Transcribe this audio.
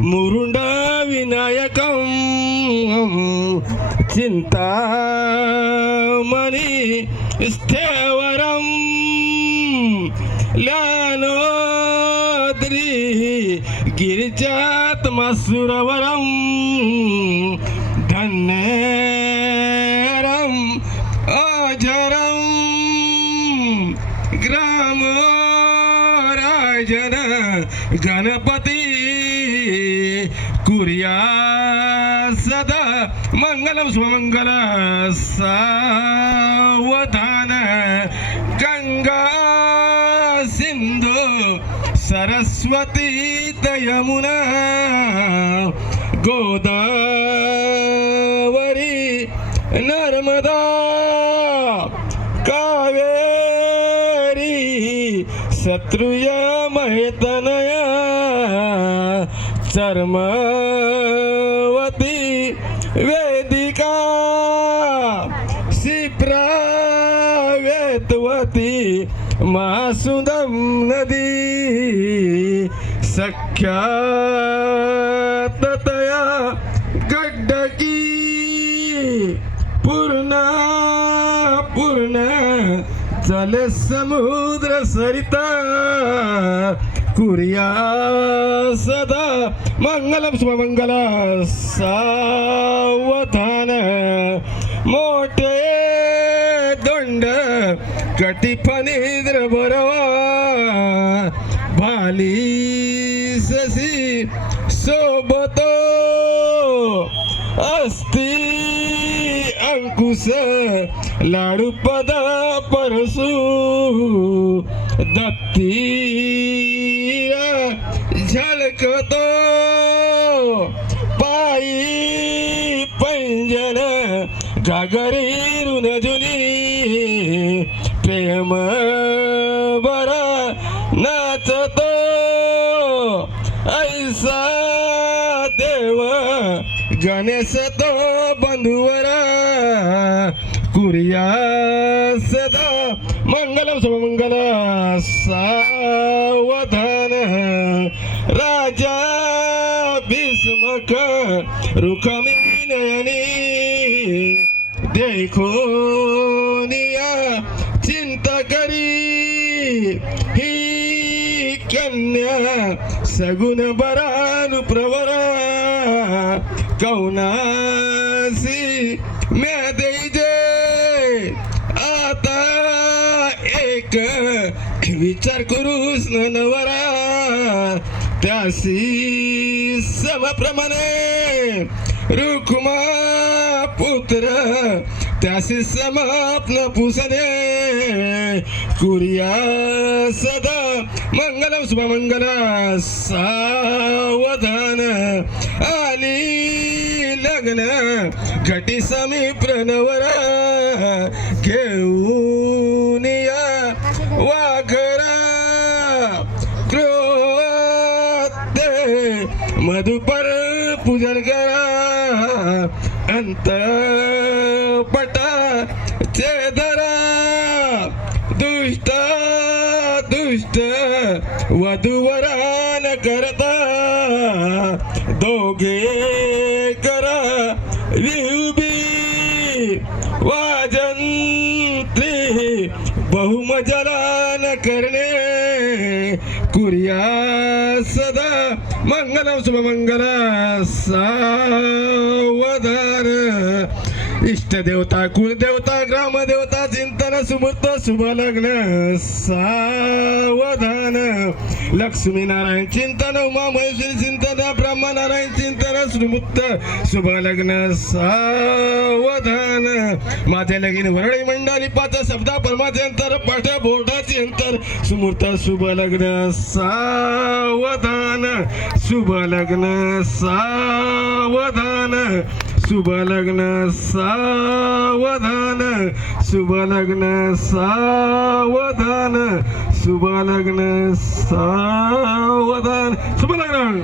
मुरुंड विनायकं चिन्तामणि स्थेवरं लानोद्री गिरिजात्मसुरवरं धन्यरम् अजरं ग्राम राजन गणपती कुर्या सदा मंगलम सुमंगल सावधान गंगा सिंधू सरस्वती यमुना गोदावरी नर्मदा कावेरी शत्रुय मैतनया चर्मवती वेदिका शिप्रावेतवती मासुदम नदी सख्या ततया गड्डकी पूर्णा पूर्ण जल समुद्र सरिता कुर्या सदा मंगलम शुभमंगल सावधान मोठे दंड कटिफनिद्र बरवा भाली ससी सोबतो अस्ति अंकुश लाडू पद परसू दत्ती झलकतो पायी पैंजन घागरीरून जुनी. प्रेम बरा नाचतो. ऐसा देव गणेश तो बंधुवरा. कुरिया सदा मंगलम शुभमंगल सावधान. रुखमी नयनी देखोनिया चिंता करी ही कन्या सगुण बरानु प्रवरा कौनासी म्या देजे आता एक विचार करूस नवरा त्यासी समप्रमाणे रुक्मा पुत्र त्याशी समाप्न पुसने कुरिया सदा मंगलम शुभमंगल सावधान. आली लग्न घटी समी प्रणवर घेऊन या वाघरा. क्रोते मधुपर पूजन करा. अंत पटा चेदरा दुष्ट दुष्ट वधूवरान करता. दोघे करा. विहुबी वाजंत्री बहुमजलान करणे. कुर्या सदा. मंगलम शुभमंगल सावधान। इष्टदेवता कुलदेवता ग्रामदेवता चिंतन सुमूर्त शुभ लग्न सावधान. लक्ष्मी नारायण चिंतन उमा महेश्वरी चिंतन ब्रह्म नारायण चिंतन श्रीमुक्त शुभ लग्न सावधान. माझे लगीन वरळी मंडळी पाच शब्दा परमाचे अंतर पाठ्या बोर्डाचे अंतर. सुमूर्त शुभ लग्न सावधान. शुभ लग्न सावधान. शुभ लग्न सावधान शुभ लग्न सावधान शुभ लग्न सावधान. शुभ लग्न